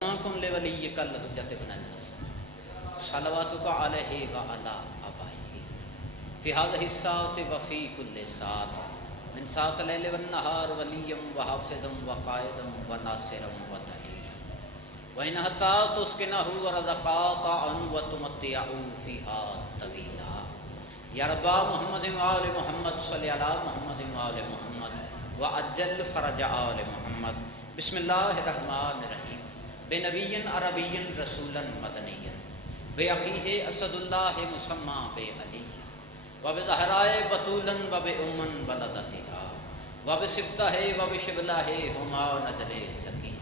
کن ولیک الحجۃ ابن الحسن صلواتک علیہ وعلی آبائہ فی ھذہ الساعۃ وفی کل ساعۃ من ساعۃ اللیل والنہار ولیا وحافظا وقائدا وناصرا ودلیلا وإن حتى تسکنہ ورزقاک وتمتعہ فیہا طویلا یا رب محمد وآل محمد صلی علی محمد وآل محمد وعجل فرج آل محمد بسم اللہ الرحمن الرحیم بے نبی عربی رسولا مدنی بے اخیہ اسد اللہ مسمى بے علی وبزہرائے بطولا وبے امن بلدتہا وبسبتہ وبشبلہ ہما نجل زکی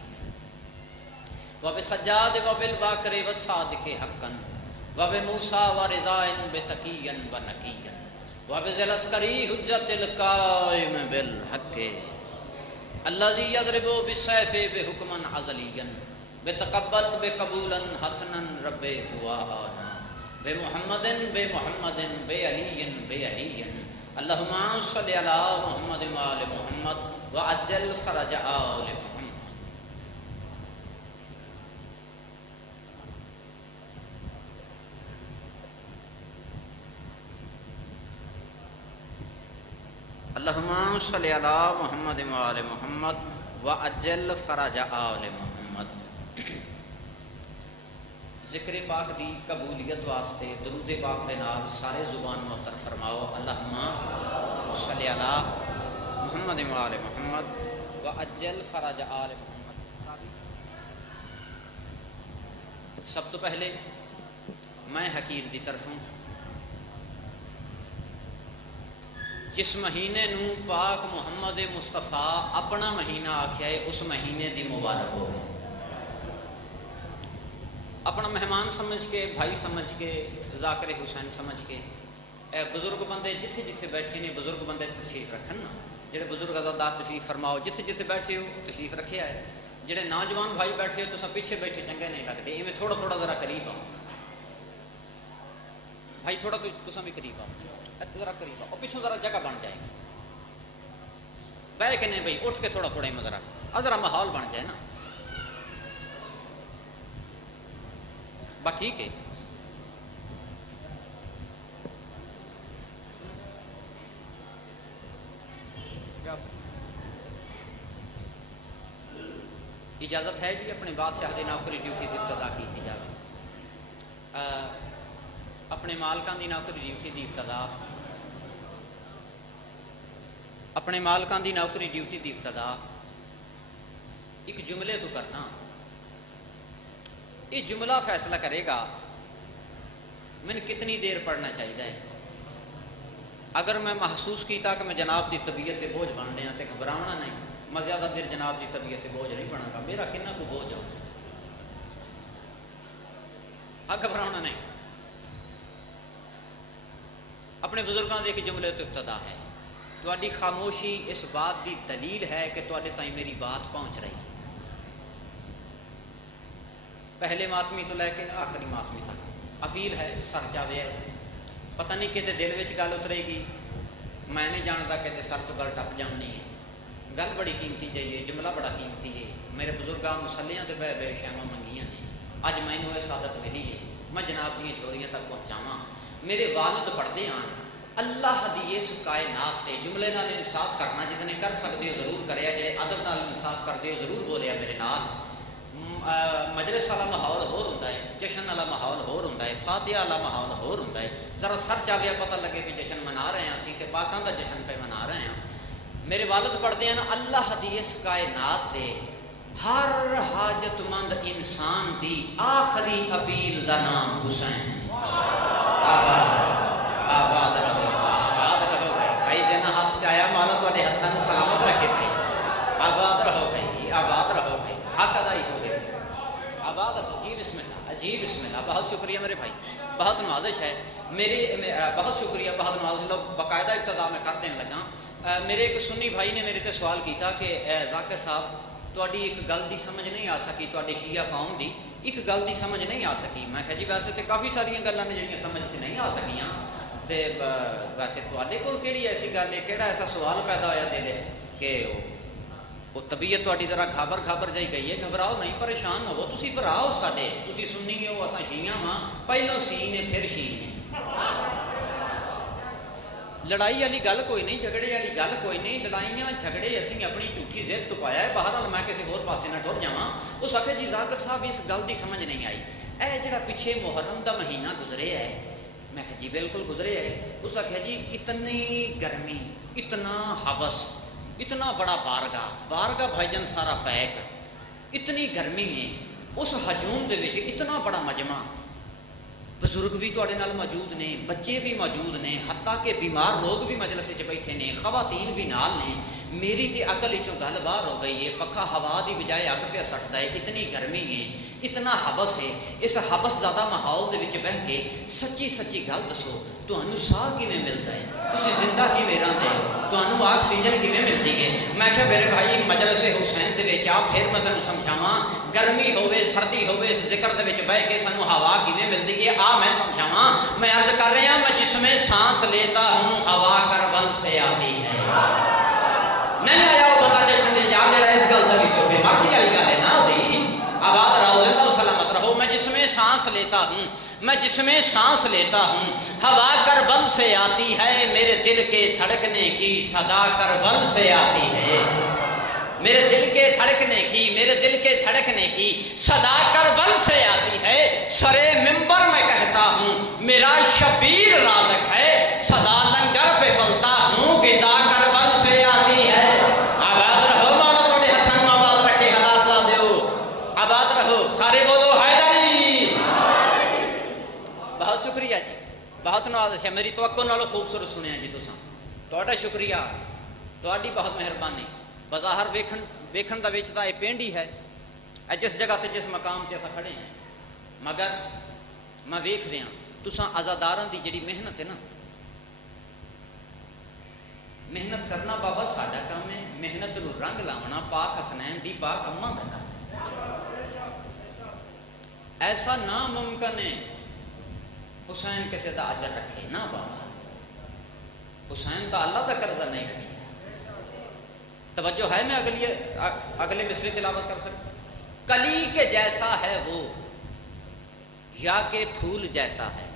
وبسجاد وبالباکر والصادق حقا وبموسیٰ ورضائن بتقیا ونقیا وبذلسکری حجت القائم بالحق الذي يضرب بالسيف بحكما عزليا بتقبل بقبولا حسنا رب دعاءنا بمحمد بمحمد بعلي بعلي اللهم صل على محمد وآل محمد وعجل فرج آل محمد. اللهم صل على محمد وآل محمد وعجل فرج آل محمد. ذکر پاک دی قبولیت واسطے درود پاک دے نال سارے زبان محتر فرماؤ اللہم صلی علی محمد وآل محمد وعجل فرج آل محمد. سب تو پہلے میں حقیر دی طرفوں جس مہینے نو پاک محمد مصطفیٰ اپنا مہینہ آکھیا ہے اس مہینے دی مبارک ہوئے. اپنا مہمان سمجھ کے بھائی سمجھ کے ذاکر حسین سمجھ کے اے بزرگ بندے جتھے جتھے بیٹھے نے بزرگ بندے تشریف رکھن نا جڑے بزرگ عزادار تشریف فرماؤ جتھے جتھے بیٹھے ہو تشریف رکھے آئے جڑے نوجوان بھائی بیٹھے ہو تو سب پیچھے بیٹھے چنگے نہیں لگتے ایویں تھوڑا تھوڑا ذرا قریب آؤ بھائی تھوڑا تو بھی قریب آؤ ذرا قریب آؤ اور پیچھوں ذرا جگہ بن جائے گی بہ کے نہیں بھائی اٹھ کے تھوڑا تھوڑا ہی ذرا ذرا ماحول بن جائے نا بات ٹھیک ہے. اجازت ہے جی اپنے بادشاہ دی نوکری ڈیوٹی کی ابتدا کی تھی جاوے اپنے مالکان دی نوکری ڈیوٹی دی ابتدا اپنے مالکان دی نوکری ڈیوٹی دی ابتدا ایک جملے تو کرنا یہ جملہ فیصلہ کرے گا میں کتنی دیر پڑھنا چاہیے. اگر میں محسوس کیتا کہ میں جناب دی طبیعت تے بوجھ بن رہا تو گھبراونا نہیں میں زیادہ دیر جناب دی طبیعت تے بوجھ نہیں بنا گا میرا کنا کو بوجھ آؤ گھبراونا نہیں. اپنے بزرگاں دے ایک جملے تو ابتدا ہے تہاڈی خاموشی اس بات دی دلیل ہے کہ تہاڈے تائیں میری بات پہنچ رہی ہے پہلے ماتمی تو لے کے آخری ماتمی تک اپیل ہے سر چاوے ہے پتہ نہیں کہ دل وچ گل اترے گی میں نہیں جانتا کہ سر تو گل ٹپ جانی ہے گل بڑی قیمتی جائیے جملہ بڑا قیمتی ہے میرے بزرگاں مسلیاں تے بہ بہ شیواں منگیاں نے اج مینوں یہ سعادت ملی ہے میں جناب دیاں چھوڑیاں تک پہنچاواں. میرے والد پڑھتے ہیں اللہ دی اس کائنات تے جملے نال انصاف کرنا جتنے کر سکتے ہو ضرور کریا جڑے ادب نال انصاف کرتے ہو ضرور بولیا میرے نال. مجلس والا ماحول ہور ہوندا ہے جشن والا ماحول ہور ہوندا ہے فاتحہ والا ماحول ہور ہوندا ہے ذرا سر چاویا پتہ لگے کہ جشن منا رہے ہیں اسی تے پاکاں دا جشن پہ منا رہے ہیں. میرے والد پڑھتے ہیں اللہ دی اس کائنات تے ہر حاجت مند انسان دی آخری اپیل دا نام حسین. آباد رہو بھائی جنہ ہاتھ چایا مالا تواڈے ہتھاں نوں سلامت رکھے بھائی آباد رہو بھائی آباد رہو بھائی حق ادا ہی ہو گئے آباد رہو جی بسم اللہ جی بسم اللہ. بہت شکریہ میرے بھائی بہت نوازش ہے میری بہت شکریہ بہت نوازش باقاعدہ ابتدا میں کر دینے لگا. میرے ایک سنی بھائی نے میرے تے سوال کیتا کہ ذاکر صاحب تواڈی ایک گل دی سمجھ نہیں آ سکی تواڈے شیعہ قوم دی ایک گل دی سمجھ نہیں آ سکی. میں کہا جی ویسے تے کافی ساری گلاں نے جڑیاں سمجھ چ نہیں آ سکیاں تے ویسے تواڈے کول کیڑی ایسی گل ہے کیڑا ایسا سوال پیدا ہویا دل وچ کہ وہ طبیعت تہاڈی ذرا گھابر جائی گئی ہے، گھبراؤ نہیں، پریشان نہ ہو، تسی بھراؤ ساڈے، تسی سنی ہو اساں شیعہ ہاں، پہلو سی نے پھر شی نے۔ لڑائی والی گل کوئی نہیں، جھگڑے والی گل کوئی نہیں، لڑائیاں جھگڑے اسی اپنی جھوٹھی ضد تو پایا ہے، بہرحال میں کسی ہور پاسے نہ ٹر جاواں۔ اس آکھے جی ذاکر صاحب اس گل دی سمجھ نہیں آئی، اے جڑا پیچھے محرم دا مہینہ گزرے ہے، میں کہا جی بالکل گزرے ہے۔ اس آکھے جی اتنی گرمی، اتنا حبس، اتنا بڑا بارگاہ بھائی جان سارا پیک، اتنی گرمی میں اس ہجوم دے وچ اتنا بڑا مجمع، بزرگ بھی تواڈے نال موجود نے، بچے بھی موجود نے، حتیٰ کہ بیمار لوگ بھی مجلس وچ بیٹھے نے، خواتین بھی نال نے۔ میری تے عقل وچوں گل باہر ہو گئی ہے، پکھا ہوا دی بجائے اگ پہ سٹدا ہے، اتنی گرمی ہے، اتنا حبس ہے۔ اس حبس زیادہ ماحول دے وچ بہ کے سچی گل دسو، تانوں ساہ کیویں ملدا ہے؟ تسی زندہ کیویں رہندے ہو؟ تانوں آکسیجن کیویں ملدی ہے؟ میں کہ میرے بھائی مجلس حسین دے وچ آ، پھر میں تانوں سمجھاواں، گرمی ہوے سردی ہوے، اس ذکر دے وچ بیٹھ کے سانوں ہوا کیویں ملدی ہے، آ میں سمجھاواں۔ میں عرض کر رہا میں جس میں سانس لیتا ہوں ہوا کربل سے آتی ہے۔ نہیں آیا وہ بندہ جیسے دل جا جڑا اس گل دا بھی چوکے مرضی والی گل ہے نا، وہی آباد رہو، زندہ و سلامت رہو۔ میں جس میں سانس لیتا ہوں، میں جس میں سانس لیتا ہوں ہوا کربل سے آتی ہے، میرے دل کے دھڑکنے کی صدا کربل سے آتی ہے، میرے دل کے دھڑکنے کی، میرے دل کے دھڑکنے کی صدا کربل سے آتی ہے۔ سرے منبر میں کہتا ہوں میرا شبیر رازق ہے، صدا لنگر پہ بلتا ہوں غذا کربل سے آتی ہے۔ آباد رہو، مولا تھوڑے ہتھاں نوں آباد رکھے، حالات لا دیو، آباد رہو، سارے بولو حیدری۔ بہت شکریہ جی، بہت نوازش ہے، میری توقع نالوں خوبصورت سنیا جی تساں، تہاڈا شکریہ، تہاڈی بہت مہربانی۔ بظاہر ویکھن دا وچ تاں اے پنڈ ہی ہے، اے جس جگہ تے جس مقام تے اساں کھڑے ہیں، مگر میں ویکھ رہا تساں عزاداراں دی جڑی محنت ہے نا، محنت کرنا بابا ساڈا کام ہے، محنت نو رنگ لاونا پاک حسنین دی پاک اماں دا کام ہے۔ ایسا ناممکن ہے حسین کسی دا اجر رکھے نا بابا، حسین تا اللہ دا قرضہ نہیں رکھے۔ توجہ ہے، میں اگلے مصرے تلاوت کر سکتا؟ کلی کے جیسا ہے وہ یا کہ پھول جیسا ہے،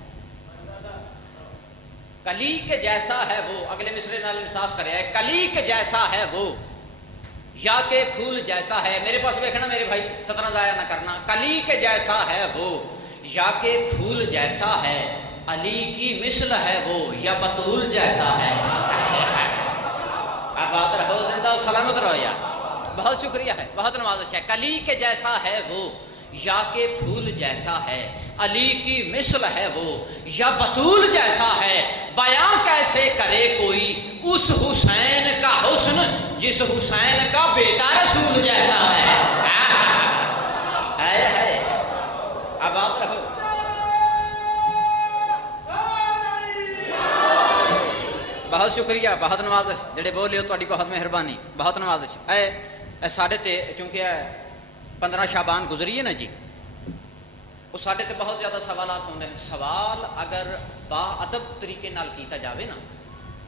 کلی کے جیسا ہے وہ، اگلے مصرے نال انصاف کرے ہے، کلی کے جیسا ہے وہ یا کہ پھول جیسا ہے۔ میرے پاس دیکھنا میرے بھائی، سطر ضائع نہ کرنا۔ کلی کے جیسا ہے وہ یا کہ پھول جیسا ہے، علی کی مثل ہے وہ یا بطول جیسا ہے۔ آباد رہو، زندہ و سلامت رہو یار، بہت شکریہ ہے، بہت نوازش ہے۔ کلی کے جیسا ہے وہ یا کہ پھول جیسا ہے، علی کی مثل ہے وہ یا بطول جیسا ہے۔ بیاں کیسے کرے کوئی اس حسین کا حسن جس حسین کا بیٹا رسول جیسا ہے۔ آباد رہو۔ بہت شکریہ، بہت نوازش، جڑے بولے ہو تہاڈی بہت مہربانی، بہت نوازش۔ اے ساڈے تے چونکہ 15 شعبان گزری ہے نا جی، وہ ساڈے تے بہت زیادہ سوالات ہوندے ہیں۔ سوال اگر با ادب طریقے نال کیتا جاوے نا،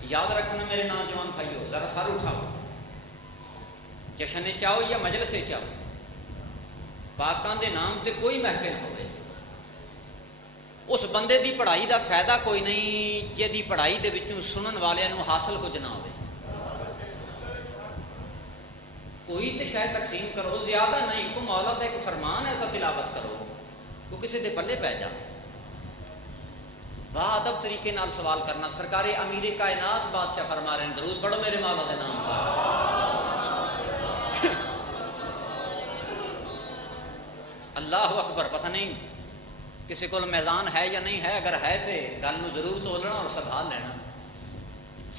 یاد رکھنا میرے نوجوان بھائیو، ذرا سر اٹھاؤ، جشن چاہو یا مجلس چاہو، پاکاں دے نام تے کوئی محفل ہوئے، اس بندے دی پڑھائی دا فائدہ کوئی نہیں جے دی پڑھائی دے وچوں سنن والے نو حاصل کچھ نہ ہوئے۔ کوئی تے شاید تقسیم کرو، زیادہ نہیں، کو مولا دا ایک فرمان ایسا تلاوت کرو کو کسی دے پلے پہ جائے۔ با ادب طریقے نال سوال کرنا۔ سرکار امیر کائنات بادشاہ فرما رہے ہیں، درود پڑھو میرے مولا دے نام پر۔ اللہ اکبر۔ پتہ نہیں کسی کو میدان ہے یا نہیں ہے، اگر ہے تو گل نو ضرور تولنا اور سنبھال لینا۔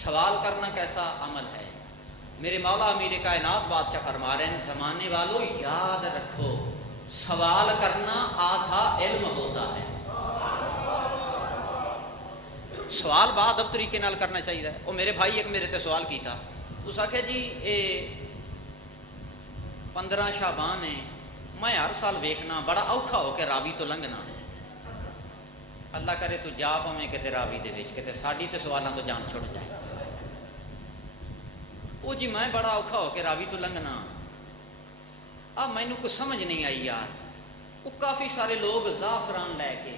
سوال کرنا کیسا عمل ہے؟ میرے مولا امیر کائنات بادشاہ فرما رہے ہیں، زمانے والوں یاد رکھو سوال کرنا آدھا علم ہوتا ہے۔ سوال بات اب طریقے نال کرنا چاہیے۔ وہ میرے بھائی ایک میرے تے سوال کیتا، اس آکھیا جی اے 15 شعبان ہے، میں ہر سال ویکھنا بڑا اوکھا ہو کے راوی تو لنگنا، اللہ کرے تو جا پویں کتے راوی دے وچ، کتے ساڈی تے سوالاں تو جان چھڑ جائے۔ او جی میں بڑا اوکھا ہو کے راوی تو لنگنا، مینوں کوئی سمجھ نہیں آئی یار. وہ کافی سارے لوگ زعفران لے کے,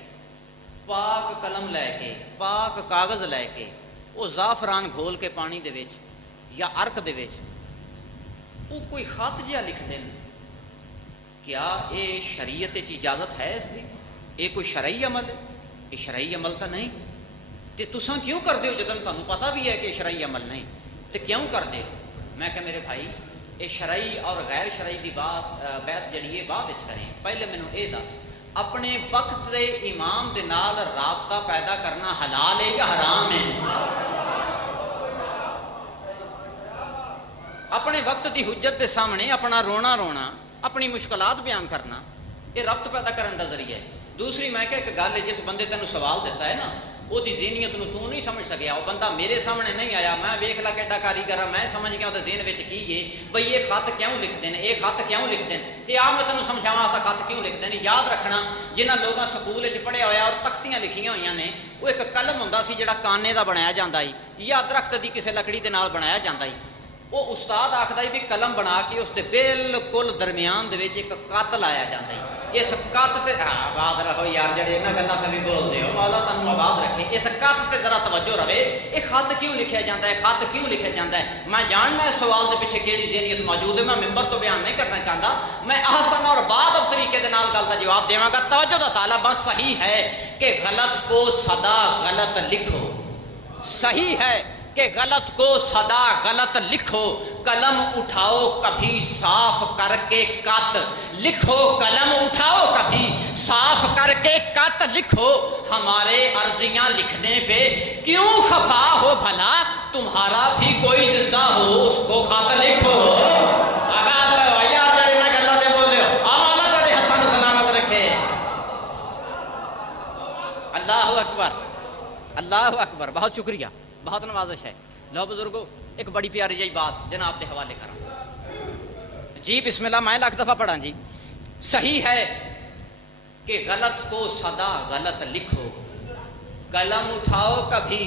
پاک قلم لے کے, پاک کاغذ لے کے, وہ زعفران گھول کے پانی دے وچ یا عرق دے وچ وہ کوئی خط جہا لکھ دیں. کیا یہ شریعت اجازت ہے اس کی؟ یہ کوئی شرعی عمل ہے؟ یہ شرعی عمل تو نہیں. تو تساں کیوں کر دے ہو جدن تمہیں پتہ بھی ہے کہ شرعی عمل نہیں؟ تو کیوں کر دے ہو؟ میں کہ میرے بھائی یہ شرعی اور غیر شرعی دی بحث جڑی ہے بعد وچ کریں. پہلے مینوں یہ دس, اپنے وقت دے امام دے نال رابطہ پیدا کرنا حلال ہے یا حرام ہے؟ اپنے وقت دی حجت دے سامنے اپنا رونا رونا, اپنی مشکلات بیان کرنا, یہ ربط پیدا کرنے کا ذریعہ ہے. دوسری میں کہ ایک گل ہے, جس بندے تینوں سوال دیتا ہے نا, وہ ذہنیت نو تو نہیں سمجھ سکیا. وہ بندہ میرے سامنے نہیں آیا, میں ویکھ لا کیڈا کاریگر ہاں, میں سمجھ گیا وہ ذہن وچ کی ہے بھئی یہ خط کیوں لکھتے ہیں, یہ خط کیوں لکھتے ہیں. تے میں تینوں سمجھاواں ایسا خط کیوں لکھتے ہیں. یاد رکھنا, جنہاں لوگاں سکول وچ پڑھیا ہویا اور تختیاں لکھیاں ہوئیاں نے, وہ ایک قلم ہوندا سی جڑا کانے دا بنایا جاندا سی یا درخت دی کسے لکڑی دے نال بنایا جاندا سی. وہ استاد آکھدا سی بھی قلم بنا کے اس دے بالکل درمیان دے وچ ایک قط لایا جاندا سی. اس قط تے آباد رہو یار, جڑے انہاں گلاں تے بھی بولدے ہو, مولا تانوں آباد رکھے. اس قط تے ذرا توجہ رہے, یہ خط کیوں لکھیا جاندا ہے, خط کیوں لکھیا جاندا ہے. میں جاننا اس سوال دے پیچھے کیڑی ذہنیت موجود ہے. میں ممبر تو بیان نہیں کرنا چاہتا, میں احسن اور باب طریقے دے نال گل دا جواب دیواں گا. توجہ دا طالب بس صحیح ہے کہ غلط کو صدا غلط لکھو, صحیح ہے کہ غلط کو صدا غلط لکھو. قلم اٹھاؤ کبھی صاف کر کے قط لکھو, قلم اٹھاؤ کبھی صاف کر کے قط لکھو. ہمارے عرضیاں لکھنے پہ کیوں خفا ہو بھلا, تمہارا بھی کوئی زندہ ہو اس کو خط لکھو. آباد رہو یار, جڑے نہ گلاں دے بولے ہو, مولا تیرے ہتھاں نوں سلامت رکھے. اللہ اکبر, اللہ اکبر. بہت شکریہ, بہت نوازش ہے. لو بزرگو, ایک بڑی پیاری جی بات جناب دے حوالے کروں جی. بسم اللہ, میں لاکھ دفعہ پڑھا جی. صحیح ہے کہ غلط کو صدا غلط لکھو, قلم اٹھاؤ کبھی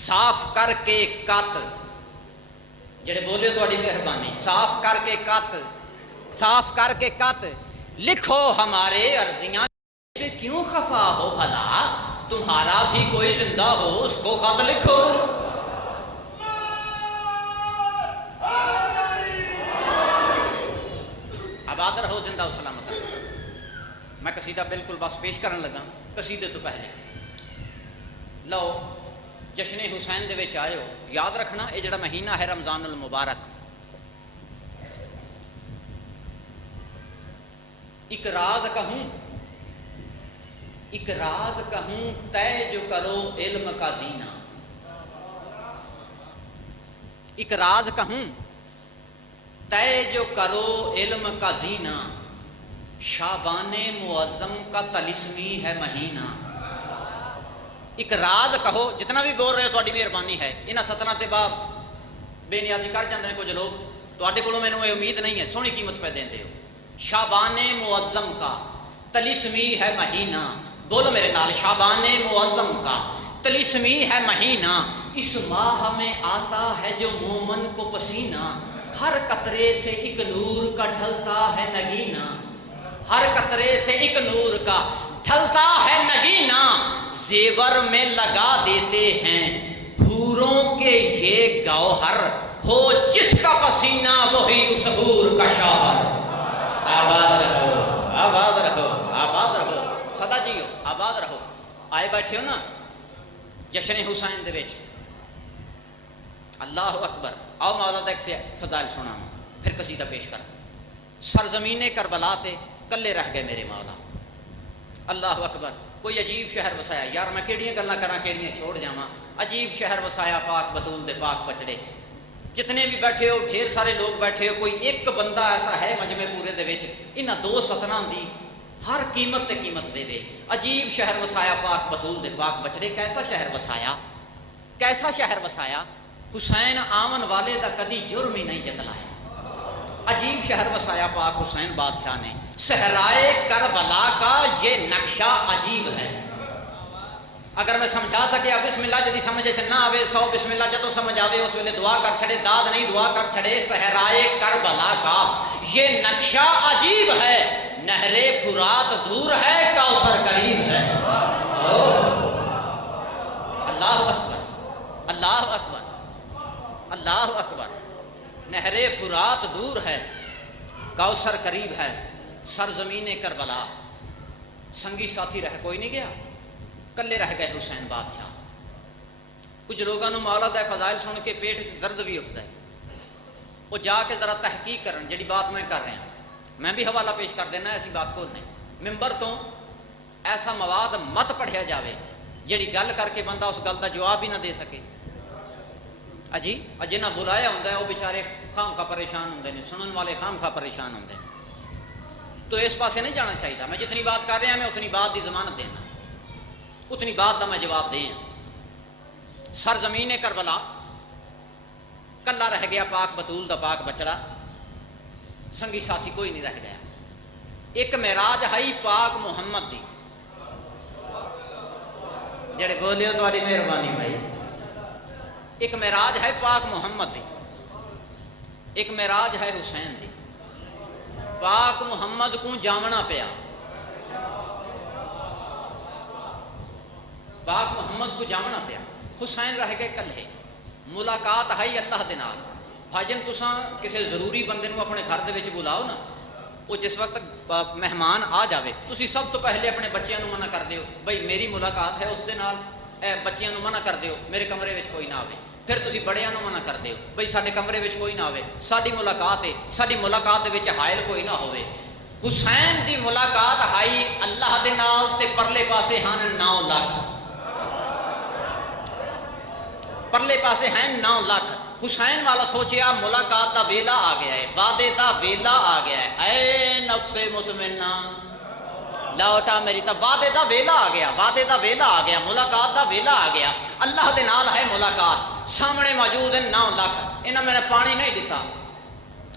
صاف کر کے قط. جڑے بولے تہاڈی مہربانی, صاف کر کے قط, صاف کر کے قط لکھو. ہمارے عرضیاں پہ کیوں خفا ہو بھلا, تمہارا بھی کوئی زندہ ہو اس کو خط لکھو. آباد رہو, زندہ و سلامت رہو. میں قصیدہ بالکل بس پیش کرنے لگا. قصیدے تو پہلے لو جشن حسین دے وچ آئے ہو. یاد رکھنا یہ جڑا مہینہ ہے رمضان المبارک, ایک راز کہوں, ایک راز کہوں طے جو کرو علم کا زینہ. ایک راز کہوں طے جو کرو علم کا زینہ, شعبان معظم کا طلسمی ہے مہینہ. ایک راز کہو, جتنا بھی بول رہے ہو تہاڈی مہربانی ہے. انہاں سترہ تے باب بے نیازی کر جاندے کچھ لوگ, تہاڈے کولوں مینوں یہ امید نہیں ہے, سونی قیمت پہ دیندے ہو. شعبان معظم کا طلسمی ہے مہینہ, بولو میرے نال, شعبان معظم کا طلسمی ہے مہینہ. اس ماہ میں آتا ہے جو مومن کو پسینہ, ہر قطرے سے ایک نور کا ڈھلتا ہے نگینہ. ہر قطرے سے ایک نور کا ڈھلتا ہے نگینہ. زیور میں لگا دیتے ہیں حوروں کے یہ گوہر, ہو جس کا پسینہ وہی اس حور کا شوہر. آباد رہو, آباد رہو, آباد رہو. سدا جیو, آباد رہو. آئے بیٹھے ہو نا جشن حسین دے وچ, اللہ اکبر. آؤ مولا دا ایک فضائل سنا, پھر قصیدہ پیش کر. سرزمین کربلا تے کلے رہ گئے میرے مولا. اللہ اکبر. کوئی عجیب شہر وسایا یار, میں کیڑیاں گلاں کراں کیڑیاں چھوڑ جاواں. عجیب شہر وسایا پاک بطول دے پاک بچڑے. جتنے بھی بیٹھے ہو, ڈھیر سارے لوگ بیٹھے ہو, کوئی ایک بندہ ایسا ہے مجمع پورے دے وچ انہاں دو ستراں دی ہر قیمت تے قیمت دے دے. عجیب شہر وسایا پاک بطول دے پاک بچڑے. کیسا شہر وسایا, کیسا شہر وسایا. حسین آمن والے دا کدی جرم ہی نہیں جتلایا. عجیب شہر وسایا پاک حسین بادشاہ نے. صحرائے کربلا کا یہ نقشہ عجیب ہے. اگر میں سمجھا سکیا بسملہ جدی سمجھے سے نہ آوے 100 بسملہ جدوں سمجھ آوے اس ویلے دعا کر چھڑے، داد نہیں دعا کر چھڑے صحرائے کربلا کا یہ نقشہ عجیب ہے، نہر فرات دور ہے کوثر قریب ہے۔ اللہ اکبر اللہ اکبر اللہ اکبر، نہر فرات دور ہے کوثر قریب ہے، سرزمین کربلا سنگی ساتھی رہ کوئی نہیں گیا، کلے رہ گئے حسین بادشاہ۔ کچھ لوگوں نے مولا دے فضائل سن کے پیٹ درد بھی اٹھتا ہے، وہ جا کے ذرا تحقیق کرن جڑی بات میں کر رہا ہوں، میں بھی حوالہ پیش کر دینا ایسی بات کو نہیں، ممبر تو ایسا مواد مت پڑھیا جاوے جڑی گل کر کے بندہ اس گل کا جواب ہی نہ دے سکے۔ اجی جنہیں بلایا ہوتا ہے وہ بیچارے خام خواہ پریشان ہوتے ہیں، سنن والے خام خواہ پریشان ہوتے ہیں، تو اس پاسے نہیں جانا چاہیے۔ میں جتنی بات کر رہا میں اتنی بات کی ضمانت دینا، اتنی بات کا میں جواب دیں۔ سرزمین کربلا کلا رہ گیا پاک بطول دا پاک بچڑا، سنگی ساتھی کوئی نہیں رہ گیا۔ ایک معراج ہائی پاک محمد دی، جڑے بولے ہو تمہاری مہربانی بھائی، ایک معراج ہے پاک محمد دی، ایک معراج ہے حسین دی۔ پاک محمد کو جامنا پیا، پاک محمد کو جامنا پیا، حسین رہ گئے کلے۔ ملاقات ہے اللہ دے نال۔ بھاجن تساں کسی ضروری بندے نو اپنے گھر دے وچ بلاؤ نا، وہ جس وقت مہمان آ جاوے تسی سب تو پہلے اپنے بچیاں نو منع کر دیو بھائی میری ملاقات ہے اس دے نال، بچیاں نو منع کر دیو میرے کمرے وچ کوئی نہ آوے۔ پھر تسی بڑیاں نو منع کر دیو بھائی ساڈے کمرے وچ کوئی نہ آوے، ساڈی ملاقات ہے، ساڈی ملاقات دے وچ حائل کوئی نہ ہوے۔ حسین دی ملاقات ہائی اللہ دے نال تے پرلے پاسے ہن 9 لاکھ، پرلے پاسے ہیں 9 لاکھ۔ حسین والا سوچیا ملاقات دا ویلا آ گیا ہے، وعدے دا ویلا آ گیا ہے، اے نفس مطمئنہ لوٹا میری طرف، وعدے دا ویلا آ گیا، وعدے دا ویلا آ گیا، ملاقات دا ویلا آ گیا، اللہ دے نال ہے ملاقات۔ سامنے موجود ہیں 9 لاکھ، انہاں میں نے پانی نہیں دیتا،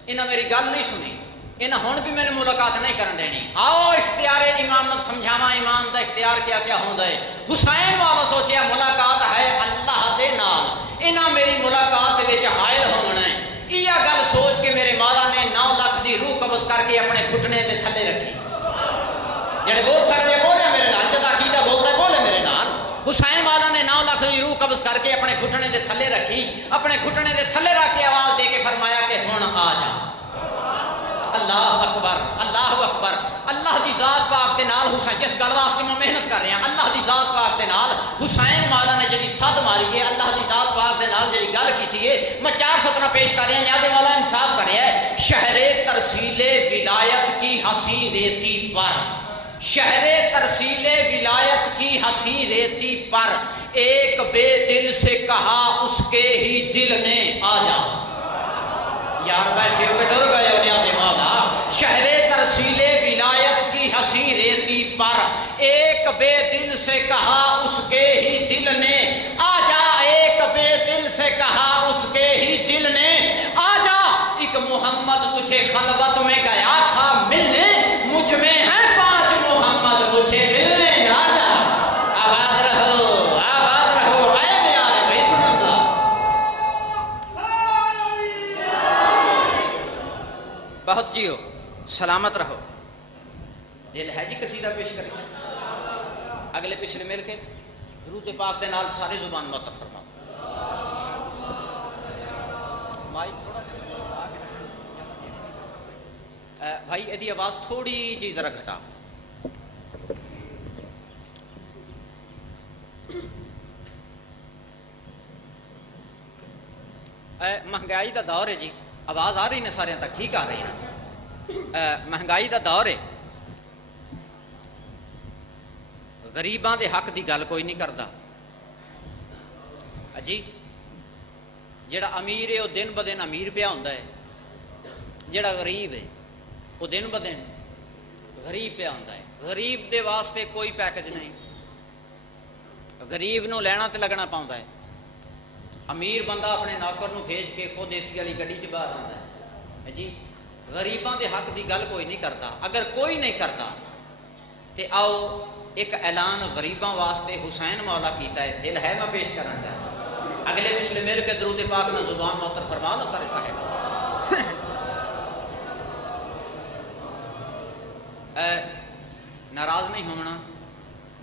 انہاں میری گل نہیں سنی، انہاں ہن بھی میں نے ملاقات نہیں کرن دینی۔ آؤ اختیار امامت سمجھاواں امام دا اختیار کیا کیا ہوندا ہے۔ حسین والا سوچیا ملاقات ہے اللہ دے نال، انہاں میری ملاقات دے وچ حائل ہونا ہے۔ یہ گل سوچ کے میرے مولا نے 9 لاکھ دی روح قبض کر کے اپنے گھٹنے تے تھلے رکھی۔ جڑے بول سکتے بولے میرے نال، جدا عقیدہ بولتا ہے بولے میرے نال۔ حسین والا نے 9 لاکھ دی روح قبض کر کے اپنے گھٹنے دے تھلے رکھی، اپنے گھٹنے دے تھلے رکھ کے آواز دے کے فرمایا کہ ہن آ جا۔ اللہ اکبر اللہ اکبر، اللہ دی ذات پاک دے نال حسین، جس گل واسطے میں محنت کر رہا ہوں، اللہ دی ذات پاک دے نال حسین مولا نے جڑی صد ماری ہے، اللہ دی ذات پاک دے نال جڑی گل کیتی ہے، میں 4 سطرہ پیش کر رہا ہوں، نیاز مولا انصاف کر رہا ہے۔ شہر ترسیل ولایت کی حسین ریتی پر، شہر ترسیل ولایت کی حسین ریتی پر ایک بے دل سے کہا اس کے ہی دل نے آ جا۔ یار بیٹھے ہو کہ ڈر گئے ہو نیاز مولا۔ شہر ترسیل ولایت کی حسین ریتی پر ایک بے دل سے کہا اس کے ہی دل نے آ جا، ایک بے دل سے کہا اس کے ہی دل نے آ جا۔ ایک محمد تجھے خلوت میں گیا تھا ملنے، مجھ میں ہے 5 محمد مجھے ملنے آ جا۔ آباد رہو آباد رہو، اے نیاز بھائی سنتا بہت جیو، سلامت رہو۔ دل ہے جی قصیدہ پیش کریں، اگلے پچھلے مل کے درود پاک دے نال سارے زبان معطف فرماؤ۔ بھائی ایدی آواز تھوڑی جی ذرا گھٹا۔ مہنگائی دا دور ہے جی، آواز آ رہی نے سارے تک ٹھیک آ رہی نا؟ مہنگائی دا دور ہے، غریباں دے حق دی گل کوئی نہیں کرتا جی۔ جڑا امیر ہے وہ دن ب دن امیر پیا ہوندا ہے، جڑا غریب ہے وہ دن ب دن غریب پیا ہوندا ہے۔ غریب دے واسطے کوئی پیکج نہیں، غریب نو لینا تے لگنا پاؤندا ہے۔ امیر بندہ اپنے نوکر نو بھیج کے خود اے سی والی گڈی چ باہر آندا ہے جی۔ غریباں دے حق دی گل کوئی نہیں کرتا۔ اگر کوئی نہیں کرتا تے آؤ ایک اعلان غریباں واسطے حسین مولا کیتا ہے، دل ہے میں پیش کرنا چاہتا اگلے پچھلے میرے کے درود پاک میں زبان معطر فرماؤ نا سارے صاحب۔ ناراض نہیں ہونا،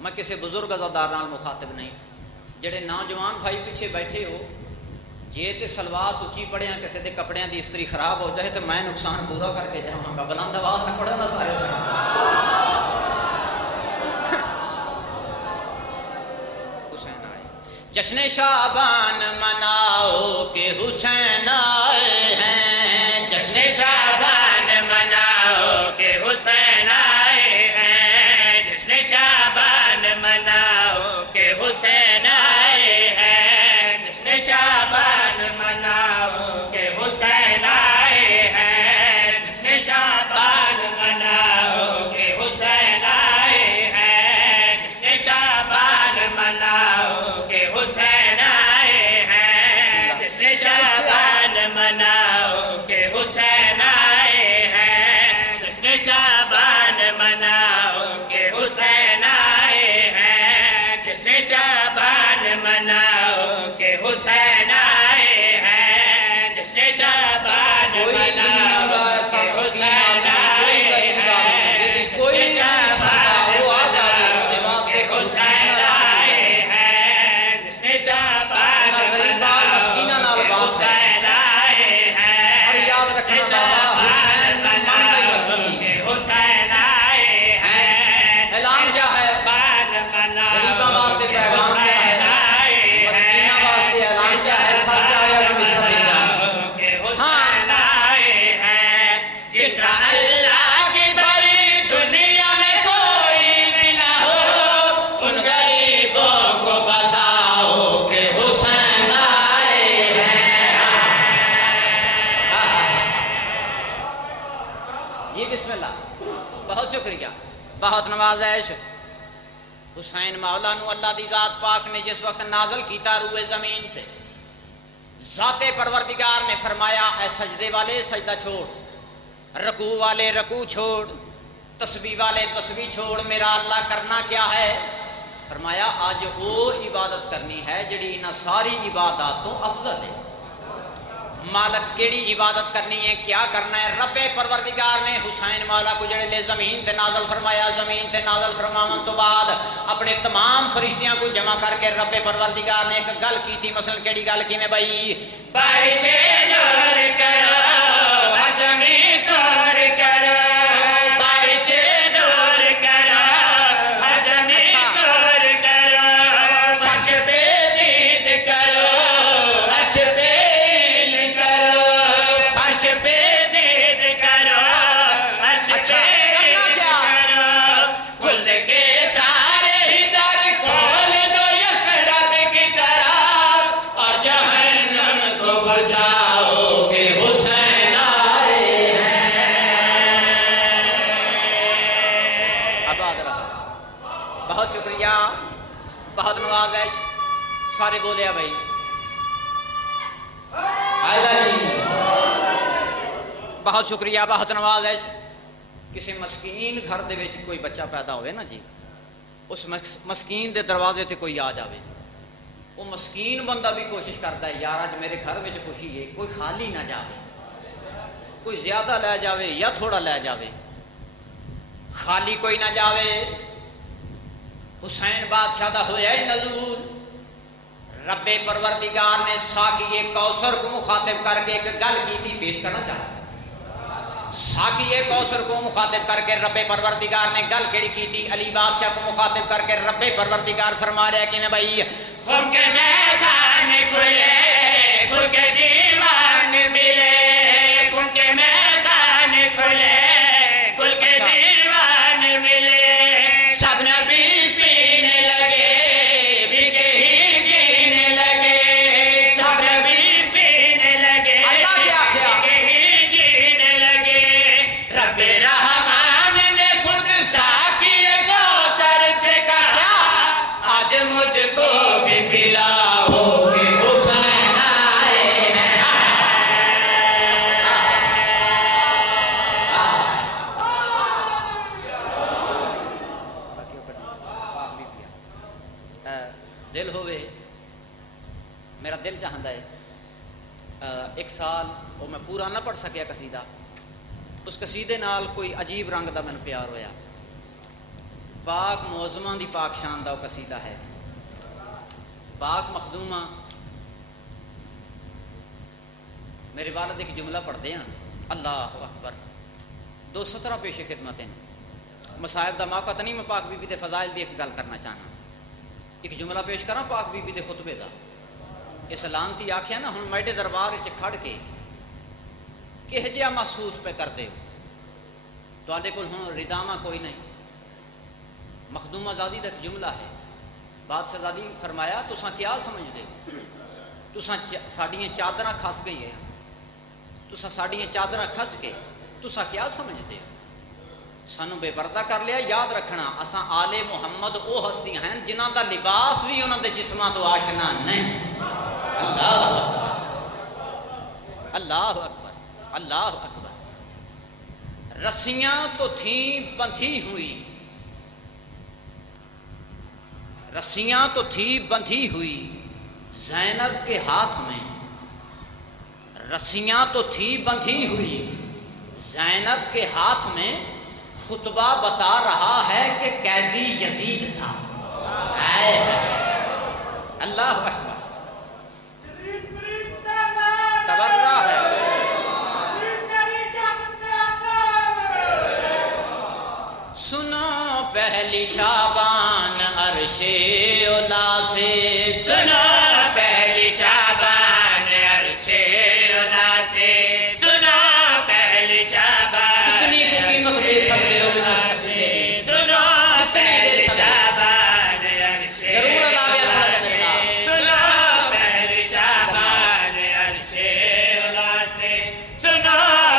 میں کسی بزرگ عزادار نال مخاطب نہیں، جڑے نوجوان بھائی پیچھے بیٹھے ہو، جے تے سلوات اچھی پڑھیاں کسی دے کپڑیاں دی استری خراب ہو جائے تو میں نقصان پورا کر کے جاواں گا، بلند آواز نہ پڑھو نا سارے حسین آئے، جشن شعبان مناؤ کہ حسین آئے ہیں، جشن شعبان مناؤ کہ حسین آئے ہیں، جشن شعبان مناؤ کہ حسین آئے ہیں، جشن شعبان مناؤ کہ حسین آئے ہیں، جشن شعبان مناؤ کہ حسین آئے ہیں، جشن شعبان مناؤ کہ حسین آئے ہیں، جشن شعبان مناؤ کہ حسین آئے ہیں، جشن شعبان مناؤ کہ حسین آئے ہیں، جشن شعبان مناؤ کہ حسین آئے ہیں، جشن شعبان مناؤ کہ حسین آئے ہیں، کوئی شعبان وہ آ جائے واسطے حسین آئے ہیں، جشن شعبان غریبان مسکینہ نال حسین آئے ہیں، اور یاد رکھنا بابا حسین من دے مسکین حسین آئے ہیں، اعلان کیا ہے غریباں واسطے پیغام کیا ہے، مسکینہ واسطے اعلان کیا ہے، سچ آیا وہ مصر بھیجا حسین آئے ہیں، جن کا اللہ کی بڑی دنیا میں کوئی بھی نہ ہو، ان غریبوں کو بتاؤ کہ حسین آئے ہیں۔ جی بسم اللہ، بہت شکریہ، بہت نوازش۔ حسین مولا نو اللہ دی ذات پاک نے جس وقت نازل کیتا روئے زمین تھے، ذات پروردگار نے فرمایا اے سجدے والے سجدہ چھوڑ، رکوع والے رکوع چھوڑ، تسبیح والے تسبیح چھوڑ، میرا اللہ کرنا کیا ہے؟ فرمایا آج وہ عبادت کرنی ہے جڑی انہاں ساری عباداتوں افضل ہے۔ مالک کیڑی عبادت کرنی ہے، کیا کرنا ہے؟ رب پروردگار نے حسین مولا کو جڑے لے زمین تے نازل فرمایا، زمین تے نازل فرماون تو بعد اپنے تمام فرشتیاں کو جمع کر کے رب پروردگار نے ایک گل کی تھی، مثلا کیڑی گل کی میں بھائی بارش نور کرو ہر زمین طور کرو، بارش نور کرو ہر زمین طور کرو، فرش پہ دید کرو عرش پہ دید کرو، فرش پہ دید کرو عرش پہ دید کرو، کھل کے سارے ہی در کھول دو یسرب کی طرف، اور جہنم کو بجاؤ کہ حسین آئے ہیں۔ آباد رہا، بہت شکریہ، بہت نوازش، سارے بولے بھائی بہت شکریہ، بہت نوازش۔ کسی مسکین گھر دے وچ کوئی بچہ پیدا ہوئے نا جی، اس مسکین دے دروازے تے کوئی آ جاوے، وہ مسکین بندہ بھی کوشش کرتا ہے یار آج میرے گھر وچ خوشی ہے، کوئی خالی نہ جاوے، کوئی زیادہ لے جاوے یا تھوڑا لے جاوے، خالی کوئی نہ جاوے۔ حسین بادشاہ دا ہویا ہے نزول، رب پروردگار نے ساقی کوثر کو مخاطب کر کے ایک گل کی تھی، پیش کرنا چاہتا ساقی کوثر کو مخاطب کر کے رب پروردگار نے گل کیڑی کی تھی، علی بادشاہ کو مخاطب کر کے رب پروردگار فرما رہا ہے کہ میں بھائی خون کے میدان کھلے کھل کے دیوان ملے، خون کے میدان کھلے کھل کے دیوان ملے، سب نبی پینے لگے بکے ہی جینے لگے، سب نبی پینے لگے بکے ہی جینے لگے، رب رحمان نے خود ساقی کوثر سے کہا آج مجھ کو بھی پلاؤ کہ حسین آئے ہیں۔ دل ہوئے، میرا دل چاہتا ہے ایک سال وہ میں پورا نہ پڑھ سکیا قصیدہ، اس قصیدے نال کوئی عجیب رنگ دا مینوں پیار ہویا۔ پاک معظمہ دی پاک شان دا وہ قصیدہ ہے، پاک مخدومہ۔ میرے والد ایک جملہ پڑھتے ہیں، اللہ اکبر، 217 پیش خدمت ہیں، مصائب دا موقع تو نہیں، میں پاک بی بی دے فضائل دی ایک گل کرنا چاہنا، ایک جملہ پیش کرا پاک بی بی دے خطبے دا۔ اس لانتی آکھیا نا، ہن میڈے دربار وچ کھڑ کے کہہ جہا محسوس پہ کر دے تواڈے کول ہن رداواں کوئی نہیں۔ مخدومہ زادی دا ایک جملہ ہے، بادشاہ زادی فرمایا تساں کیا سمجھ دے، تساں ساڈیاں چادراں کھس گئی ہیں، تساں ساڈیاں چادراں کھس کے تساں کیا سمجھ دے، سانو بے پردہ کر لیا۔ یاد رکھنا اساں آل محمد او ہستیاں ہیں جنہاں دا لباس بھی انہاں دے جسماں تو آشنا نہیں۔ اللہ اکبر، اللہ اکبر، اللہ اکبر۔ رسیاں تو تھیں بندھی ہوئی، رسیاں تو تھی بندھی ہوئی زینب کے ہاتھ میں، رسیاں تو تھی بندھی ہوئی زینب کے ہاتھ میں، خطبہ بتا رہا ہے کہ قیدی یزید تھا۔ اللہ اکبر، تبرہ ہے۔ سنو پہلی شابان عرش اولا سے، سنو پہلی شابان عرش اولا سے، سنو پہلی شابان کتنی کو قیمت دے سکتے ہو بنا سکتے ہیں، سنو پہلی شابان عرش ضرور علاوہ تھوڑا جا میرے نام۔ سنو پہلی شابان عرش اولا سے، سنو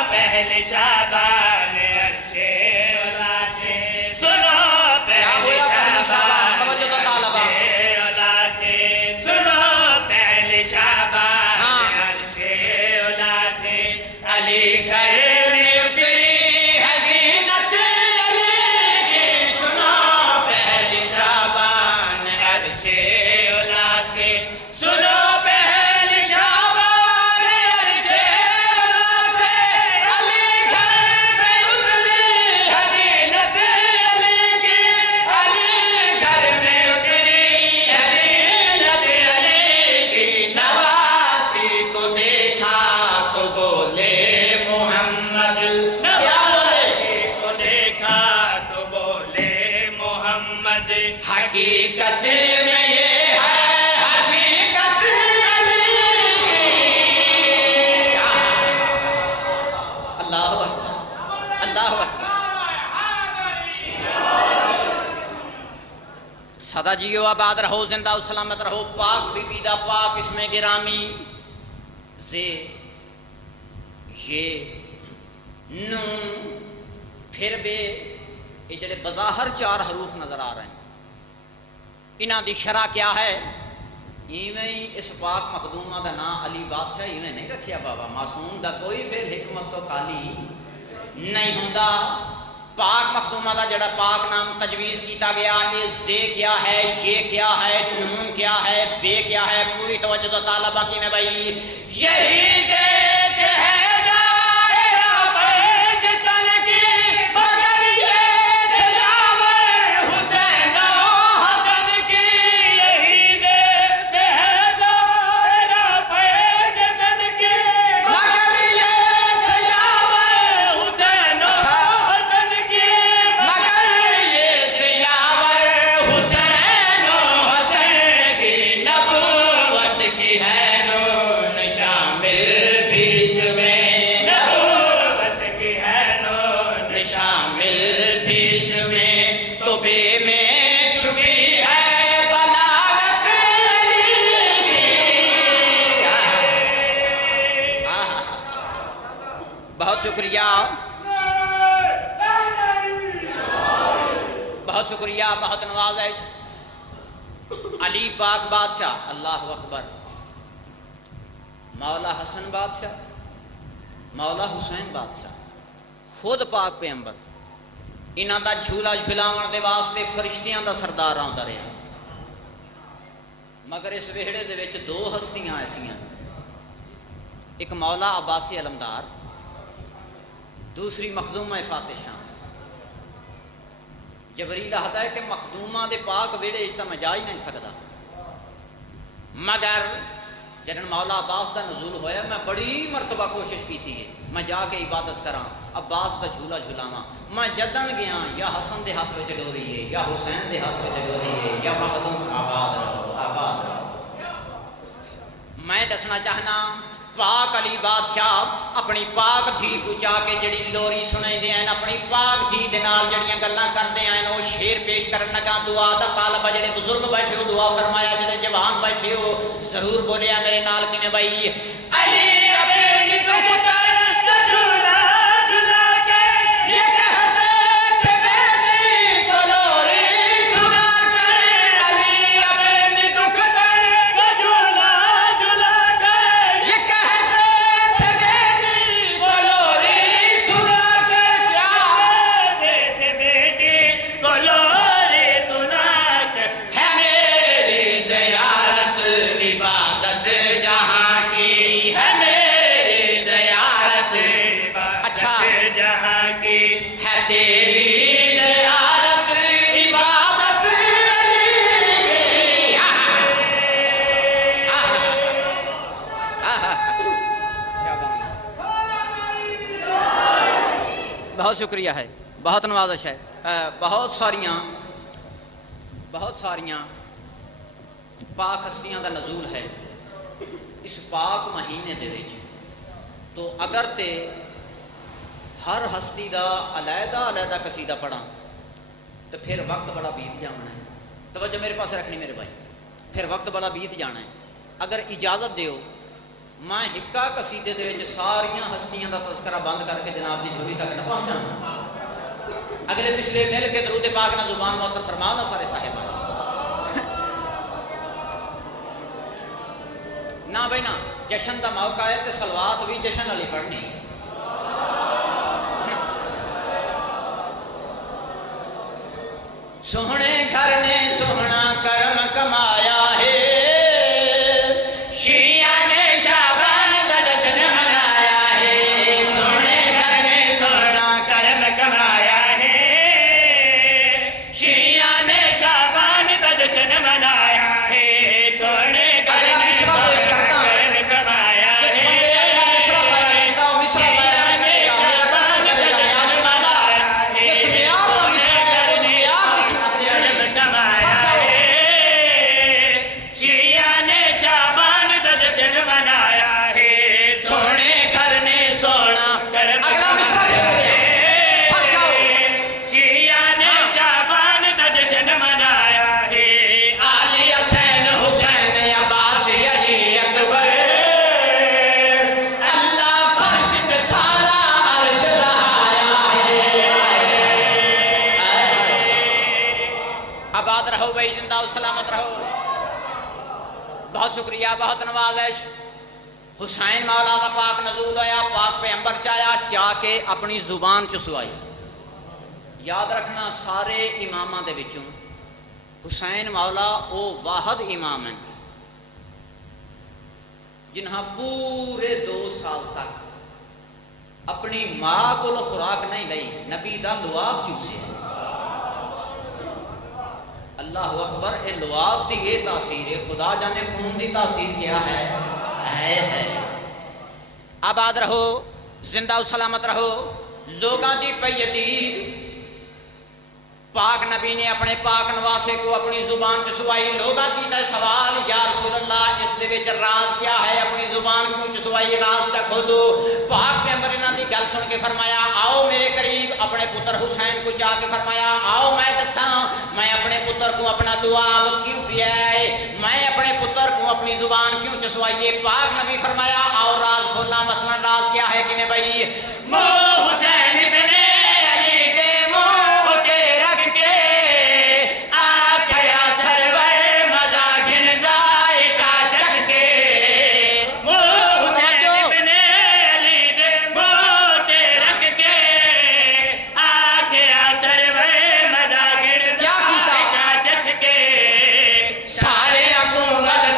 پہلی شابان عرش اولا سے، سنو کیا پہلی ہویا پہلی شابان؟ شابان توجہ تو طالبہ، اولا سے، سنو پہلی شابان عرش اولا سے، علی گھر میں اتری ہے زینت علی کی، سنو پہلی شابان عرش اولا سے، سنو پہلی شابان عرش اولا سے، علی گھر میں اتری ہے زینت علی کی، علی گھر میں اتری ہے زینت علی کی، نواسی کو دیکھا تو بولے محمد، نواسی کو دیکھا تو بولے محمد، حقیقت میں یہ ہے حقیقت علی کی۔ اللہ اکبر، اللہ اکبر۔ سدا جیو آباد رہو، زندہ و سلامت رہو، پاک بی بی دا پاک اسم گرامی زے یہ نون پھر بے، یہ جڑے بظاہر 4 حروف نظر آ رہے ہیں، انہاں دی شرح کیا ہے؟ ایویں ہی اس پاک مخدومہ دا نام علی بادشاہ ایویں نہیں رکھیا بابا، معصوم دا کوئی فعل حکمت تو خالی نہیں ہوندا۔ پاک مخدومہ دا جڑا پاک نام تجویز کیتا گیا، اے زے کیا ہے، یہ کیا ہے، نون کیا ہے، بے کیا ہے، پوری توجہ تو طالبہ کی میں بھائی، یہی دیش ہے دائرہ بیت تن کی، مگر یہ سیاور حسین و حسن کی، یہی دیش ہے دائرہ بیت تن کی، مگر یہ سیاور حسین و حسن کی، مگر یہ سیاور حسین و حسن کی، نبوت کی ہے نون شامل بھی اس میں، نبوت کی ہے نون شامل بھی اس میں، تو بے میں چھپی ہے بلاغت علی کی۔ بہت شکریہ، بہت شکریہ، بہت نوازش۔ علی پاک بادشاہ، اللہ اکبر، مولا حسن بادشاہ، مولا حسین بادشاہ، خود پاک پیغمبر، انہاں دا جھولا جھلاون دے واسطے فرشتیاں دا سردار آندا رہا، مگر اس ویڑے دے وچ دو ہستیاں ایسیاں، ایک مولا عباسی علمدار، دوسری مخدومہ فاتح شاہ۔ جبریل آتا ہے کہ مخدومہ دے پاک ویڑے اس میں جا ہی نہیں سکتا، مگر جدن مولا عباس دا نزول ہویا میں بڑی مرتبہ کوشش کی تھی میں جا کے عبادت کراں، عباس دا جھولا جھولاواں۔ میں جدن گیا یا حسن دے ہاتھ وچ ڈوری ہے یا حسین دے ہاتھ وچ ڈوری ہے یا مخدوم آباد رہو آباد رہو۔ میں دسنا چاہنا پاک علی بادشاہ اپنی پاک دھی کو چاہ کے جڑی لوری سنے دے ہیں، اپنی پاک دھی دے نال جڑیاں گلاں کردے ہیں، وہ شیر پیش کرن لگا دعا دا طالب جڑے بزرگ بیٹھے ہو دعا فرمایا، جڑے جوان بیٹھے ہو ضرور بولیا میرے نال کیویں بھائی علی اپنی دختر جھولا جھولا کے یہ کہتے تھے بیٹی کو لوری سنا کر، علی اپنی دختر جھولا جھولا کے یہ کہتے تھے بیٹی کو لوری سنا کر، کیا دیتے بیٹی کو لوری سنا کر، ہے میری زیارت عبادت جہاں کی، ہے میری زیارت اچھا جہاں کی ہے تیری زیارت عبادت علی کی۔ کیا بات ہے، بہت شکریہ ہے، بہت نوازش ہے۔ بہت ساریاں پاک ہستیاں دا نزول ہے اس پاک مہینے دے وچ، تو اگر تے ہر ہستی دا علیحدہ قصیدہ پڑھاں تو پھر وقت بڑا بیت جانا ہے۔ توجہ میرے پاس رکھنی میرے بھائی، پھر وقت بڑا بیت جانا ہے۔ اگر اجازت دیو میں ہکا قصیدے دے وچ ساریاں ہستیاں دا تذکرہ بند کر کے جناب دی جھولی تک نہ پہنچاں، اگلے پچھلے مل کے درود پاک نہ زبان معطر فرماؤ نا سارے صاحبان۔ نہ بھائی نہ، جشن دا موقع ہے تے صلوات بھی جشن والی پڑھنی۔ سوہنے گھر نے سوہنا کرم کمایا ہے، شیعہ نے شعبان دا جشن منایا ہے، سوہنے گھر نے سوہنا کرم کمایا ہے، شیعہ نے شعبان کا جشن منایا ہے، سونے اگلا مصرع پیش کرتا ہوں۔ کرم کمایا جس بندے اگلا مصرع پڑھتا ہوں مصرع بیان کرے گا، میرا قدر کرے گا، یعنی مانا جس معیار کا مصرع ہے اس معیار کی قیمت نہیں کمایا ہے، شیعہ نے شعبان کا جشن منایا ہے، سونے گھر نے سونا۔ کرم اگلا مصرع پھر کرے سچ جاؤ۔ شیعہ نے شعبان کا جشن منایا ہے، علی حسین حسین عباس علی اکبر، اللہ فرش تے سارا عرش لہایا ہے۔ آباد رہو بھائی، زندہ و سلامت رہو۔ بہت شکریہ، بہت نوازش۔ حسین مولا دا پاک نزول ہویا، پاک پیغمبر چایا، چاہ کے اپنی زبان چسوائی۔ یاد رکھنا سارے اماماں دے وچوں حسین مولا او واحد امام ہیں جنہاں پورے 2 سال تک اپنی ماں کو خوراک نہیں لئی، نبی دا لعاب چوسے۔ اللہ اکبر، اے لعاب دی یہ تاثیر ہے، خدا جانے خون دی تاثیر کیا ہے۔ آباد رہو، زندہ و سلامت رہو۔ لوگاں دی پیدید پاک نبی نے اپنے پاک نواسے کو اپنی زبان چسوائی۔ لوگاں کی تے سوال یا رسول اللہ اس دے وچ راز کیا ہے، اپنی زبان کیوں چسوائی، راز چا کھولو۔ پاک پیغمبر انہاں دی گل سن کے فرمایا آؤ میرے قریب، اپنے پتر حسین کو چاہ کے فرمایا آؤ میں دساں میں اپنے پتر کو اپنا لعاب کیوں پیا ہے، میں اپنے پتر کو اپنی زبان کیوں چسوائیے۔ پاک نبی فرمایا آؤ راز کھولنا، مثلا راز کیا ہے کہ بھائی حسین ابن علی دے منہ تے رکھ کے آکھیا سرور مزا گھن ذائقہ چکھ کے۔ حسین ابن علی دے منہ تے رکھ کے آکھیا سرور مزا گھن کیا کیتا؟ ذائقہ چکھ کے، سارے اگوں گل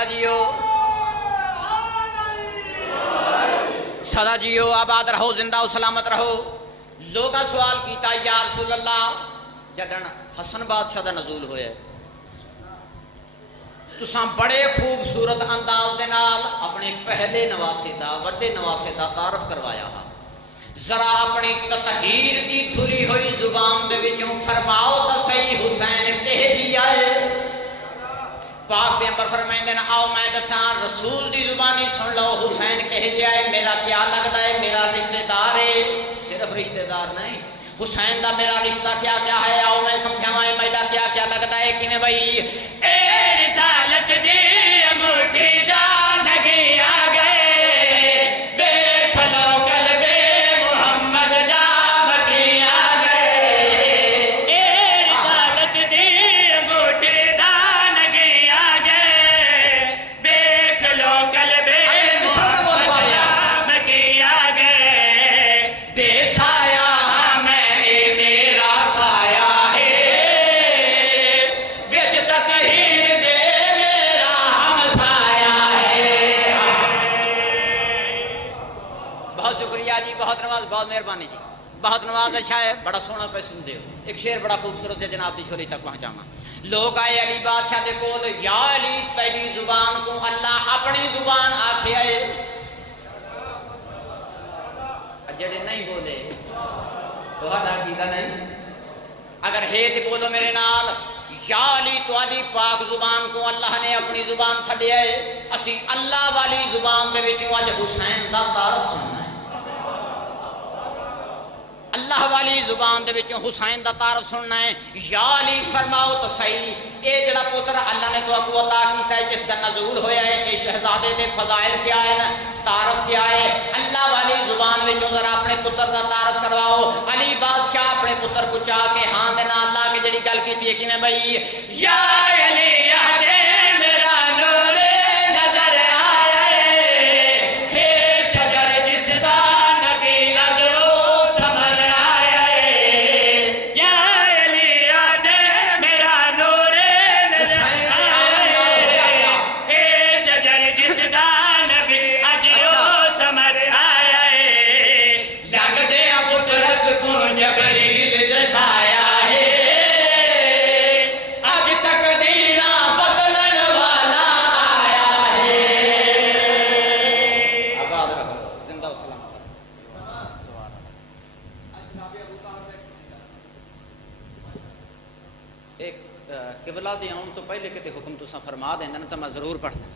سدا جیو سدا جیو آباد رہو زندہ و سلامت رہو لوگاں سوال کیتا یا رسول اللہ جدن حسن بادشاہ دا نزول ہوئے تساں بڑے خوبصورت انداز دے نال اپنے پہلے نواسے دا وڈے نواسے دا تعارف کروایا ہا ذرا اپنی تطہیر دی دھلی ہوئی زبان دے وچوں فرماؤ تا صحیح حسین کہہ دی آئے پاک پیغمبر فرمائندے نا آؤ میں دساں رسول دی زبانی سن لو حسین کہہ دی آئے میرا کیا لگتا ہے میرا رشتہ دار ہے صرف رشتہ دار نہیں حسین دا میرا رشتہ کیا کیا ہے آؤ میں سمجھاؤں میرا کیا کیا لگتا ہے کہ میں بھائی اے رسالت دی انگوٹھی دا لگی آگئے دیکھ لو قلب محمد دا مکی آگئے اے رسالت دی انگوٹھی دا لگی آگئے دیکھ لو قلب محمد دا مکی آگئے بے سایہ بہت نواز بہت مہربانی جی بہت نواز ہے شاید بڑا سونا پہ سن دے ایک شعر بڑا خوبصورت ہے جناب دی چھولی تک پہنچا لوگ آئے علی بادشاہ دے کول یا علی تیری زبان کو اللہ اپنی زبان آکھے آئے جڑے نہیں بولے بہت عقیدہ نہیں اگر ہے تے بولو میرے نال یا علی تو علی پاک زبان کو اللہ نے اپنی زبان چھڈے آئے اسی اللہ والی زبان دے وچوں اج حسین دا تعارف سننا اللہ والی زبان دے وچوں حسین دا تعارف سننا ہے یا علی فرماؤ تو صحیح اے جڑا پتر اللہ نے تو کو عطا کیتا ہے جس دا نزول ہویا ہے کہ شہزادے دے فضائل کیا ہے تعارف کیا ہے اللہ والی زبان وچوں ذرا اپنے پتر دا تعارف کرواؤ علی بادشاہ اپنے پتر کو چاہ کے ہاں دے نا اللہ کی جڑی گل کیتی ہے کہ میں بھائی یا علی آگے میرا نور نظر آیا ہے شجر جس دا نبی اگلو سمجھ آیا ہے یا علی آگے میرا نور نظر آیا ہے شجر جس دا نبی اگلو سمجھ آیا ہے لگ دے فطرت کو جبریل دسایا قبلہ دے آن تو پہلے کتے حکم تو فرما دینا تو میں ضرور پڑھتا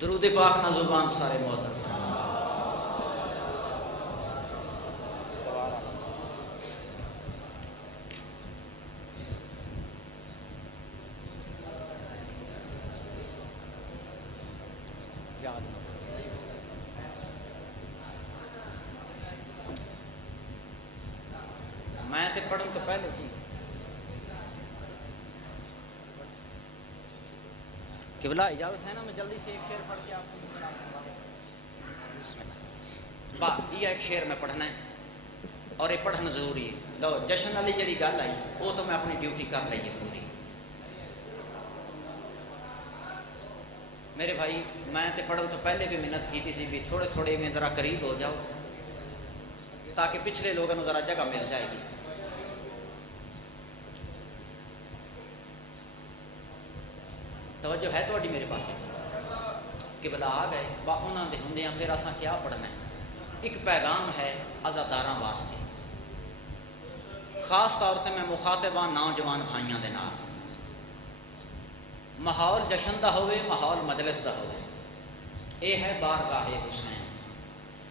درود پاک نہ زبان سارے محترم میں تے پڑھوں تو پہلے کی قبلہ اجازت ہے نا میں جلدی سے ایک شعر پڑھ کے آپ کو بسم اللہ یہ ایک شعر میں پڑھنا ہے اور یہ پڑھنا ضروری ہے لو جشن والی جڑی گل آئی وہ تو میں اپنی ڈیوٹی کر لی ہے پوری میرے بھائی میں تے پڑھوں تو پہلے بھی محنت کی تھی بھی تھوڑے تھوڑے میں ذرا قریب ہو جاؤ تاکہ پچھلے لوگوں ذرا جگہ مل جائے گی توجہ ہے تو میرے پاس قبلہ آ گئے انہوں نے ہوندیاں پھر اساں کیا پڑھنا ہے ایک پیغام ہے عزاداراں واسطے خاص طور تے میں مخاطباں نوجوان بھائیاں دے نال ماحول جشن دا ہوئے ماحول مجلس دا ہوئے اے ہے بارگاہ حسین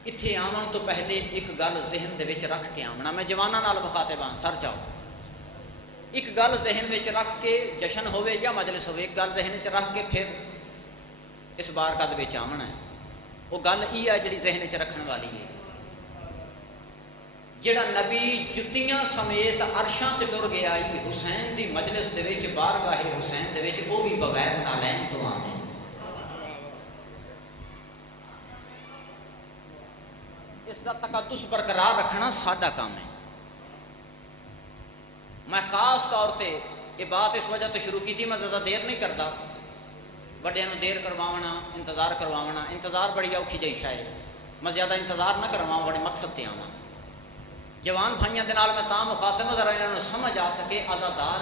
اتھے آمن تو پہلے ایک گل ذہن دے وچ رکھ کے آمنا میں جواناں نال مخاطباں سر جاؤ ایک گل ذہن میں رکھ کے جشن ہوئے یا مجلس ہوئے ایک گل ذہن میں رکھ کے پھر اس بارگاہ وچ آمنا ہے وہ گل یہ ہے جڑی ذہن میں رکھنے والی ہے جڑا نبی جتیاں سمیت عرشاں تے ٹر گیا حسین دی مجلس دے وچ بارگاہ حسین دے وچ وہ بھی بغیر نالین تو آنے اس دا تقدس برقرار رکھنا ساڈا کام ہے میں خاص طور پہ یہ بات اس وجہ تو شروع کی تھی میں زیادہ دیر نہیں کرتا ਵੱਡਿਆਂ ਨੂੰ ਦੇਰ ਕਰਵਾਉਣਾ, ਇੰਤਜ਼ਾਰ ਕਰਵਾਉਣਾ। ਇੰਤਜ਼ਾਰ ਬੜੀ ਔਖੀ ਜਿਹੀ ਸ਼ੈ ਹੈ। ਮੈਂ ਜ਼ਿਆਦਾ ਇੰਤਜ਼ਾਰ ਨਾ ਕਰਵਾਵਾਂ, ਬੜੇ ਮਕਸਦ ਤੇ ਆਵਾਂ। ਜਵਾਨ ਭਾਈਆਂ ਦੇ ਨਾਲ ਮੈਂ ਤਾਂ ਮੁਖਾਤਬ ਜ਼ਰਾ ਇਹਨਾਂ ਨੂੰ ਸਮਝ ਆ ਸਕੇ ਅਜ਼ਾਦਾਰ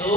2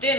3